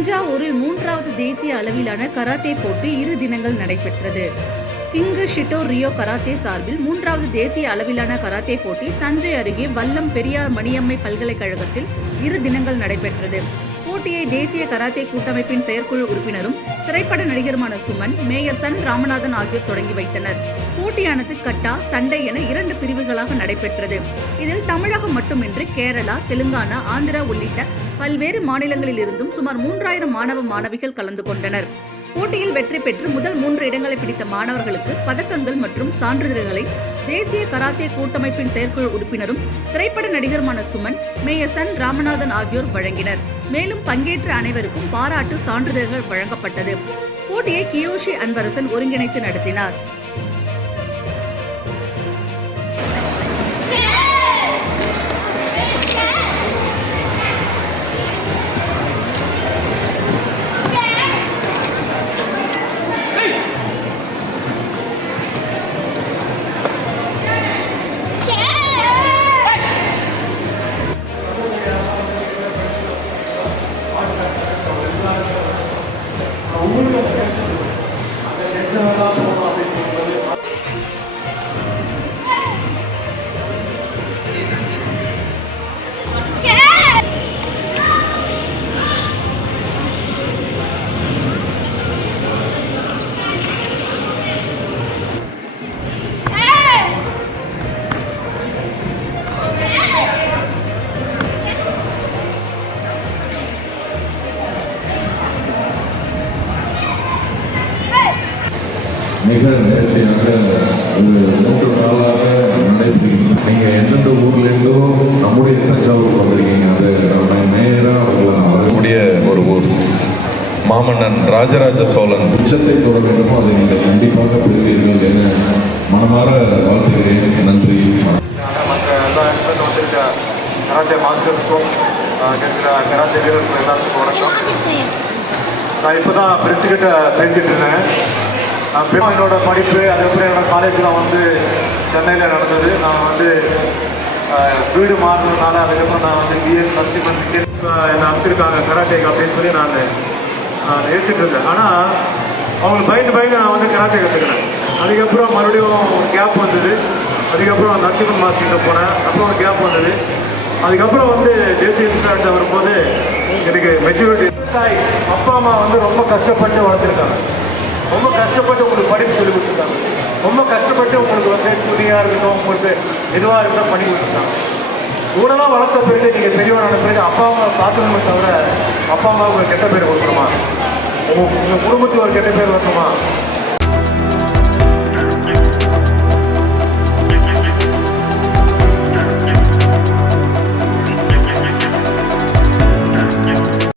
தஞ்சாவூரில் 3வது தேசிய அளவிலான கராத்தே போட்டி 2 தினங்கள் நடைபெற்றது. கிங் ஷிட்டோ ரியோ கராத்தே சார்பில் 3வது தேசிய அளவிலான கராத்தே போட்டி தஞ்சை அருகே வல்லம் பெரியார் மணியம்மை பல்கலைக்கழகத்தில் 2 தினங்கள் நடைபெற்றது. போட்டியை தேசிய கராத்தே கூட்டமைப்பின் செயற்குழு உறுப்பினரும் திரைப்பட நடிகருமான சுமன், மேயர் சன் ராமநாதன் ஆகியோர் தொடங்கி வைத்தனர். போட்டியானது கட்டா, சண்டை என 2 பிரிவுகளாக நடைபெற்றது. இதில் தமிழகம் மட்டுமின்றி கேரளா, தெலுங்கானா, ஆந்திரா உள்ளிட்ட பல்வேறு மாநிலங்களில் இருந்தும் சுமார் 3000 மாணவ மாணவிகள் கலந்து கொண்டனர். போட்டியில் வெற்றி பெற்று முதல் 3 இடங்களை பிடித்த மாணவர்களுக்கு பதக்கங்கள் மற்றும் சான்றிதழ்களை தேசிய கராத்தே கூட்டமைப்பின் செயற்குழு உறுப்பினரும் திரைப்பட நடிகருமான சுமன், மேயர் சன் ராமநாதன் ஆகியோர் வழங்கினர். மேலும் பங்கேற்ற அனைவருக்கும் பாராட்டு சான்றிதழ்கள் வழங்கப்பட்டது. போட்டியை கியோஷி அன்பரசன் ஒருங்கிணைத்து நடத்தினார். மிக நேர்த்தியாக ஒரு 3 நாளாக நடைபெறுகிறது. நீங்கள் எந்தெந்த ஊர்லேருந்தோ நம்முடைய தஞ்சாவூருக்கு வந்திருக்கீங்க. அது நம்ம நேராக வரக்கூடிய ஒரு ஊர். மாமன்னன் ராஜராஜ சோழன் உச்சத்தை தொடர்கிறோமோ அதை நீங்கள் கண்டிப்பாக பெறுவீர்கள் என மனமாற வாழ்த்துகிறேன். நன்றி. மற்ற எல்லா இடத்துல வந்திருக்க கராத்தே மாஸ்டர்ஸ்க்கும் இருக்கிற கராத்தே வீரர்கள் எல்லாத்துக்கும் வணக்கம். நான் இப்போ தான் பிரின்ஸுக்கிட்ட பேசிகிட்டு இருந்தேன். என்னோட படிப்பு அதுக்கப்புறம் என்னோட காலேஜில் வந்து சென்னையில் நடந்தது. நான் வந்து வீடு மாறினதுனால அதுக்கப்புறம் நான் வந்து பிஎஸ் நரசிம்மன் என்னை அமைச்சிருக்காங்க கராட்டேக்கு அப்படின்னு சொல்லி நான் யோசிச்சுட்டு இருந்தேன். ஆனால் அவங்களுக்கு பயந்து நான் வந்து கராத்தே கற்றுக்கினேன். அதுக்கப்புறம் மறுபடியும் ஒரு கேப் வந்தது. அதுக்கப்புறம் நரசிம்மன் மாஸ்டர்கிட்ட போனேன். அப்புறம் ஒரு கேப் வந்தது. அதுக்கப்புறம் வந்து தேசிய விசாரத்தை வரும்போது எனக்கு மெச்சூரிட்டி. அப்பா அம்மா வந்து ரொம்ப கஷ்டப்பட்டு வளர்த்துருக்காங்க. ரொம்ப கஷ்டப்பட்டு உங்களுக்கு படிப்பு சொல்லி கொடுத்துருக்காங்க. ரொம்ப கஷ்டப்பட்டு உங்களுக்கு வந்து துணியாக இருக்கட்டும், உங்களுக்கு எதுவாக இருக்கட்டும் பண்ணி கொடுத்துருக்காங்க. ஊரெல்லாம் வளர்த்த பிறகு நீங்கள் பெரியவனான பிறகு அப்பா அம்மா பார்த்துக்கணுமே தவிர அப்பா அம்மா உங்களுக்கு கெட்ட பேர் கொடுக்கணுமா? உங்கள் குடும்பத்துக்கு ஒரு கெட்ட பேர் வரணுமா?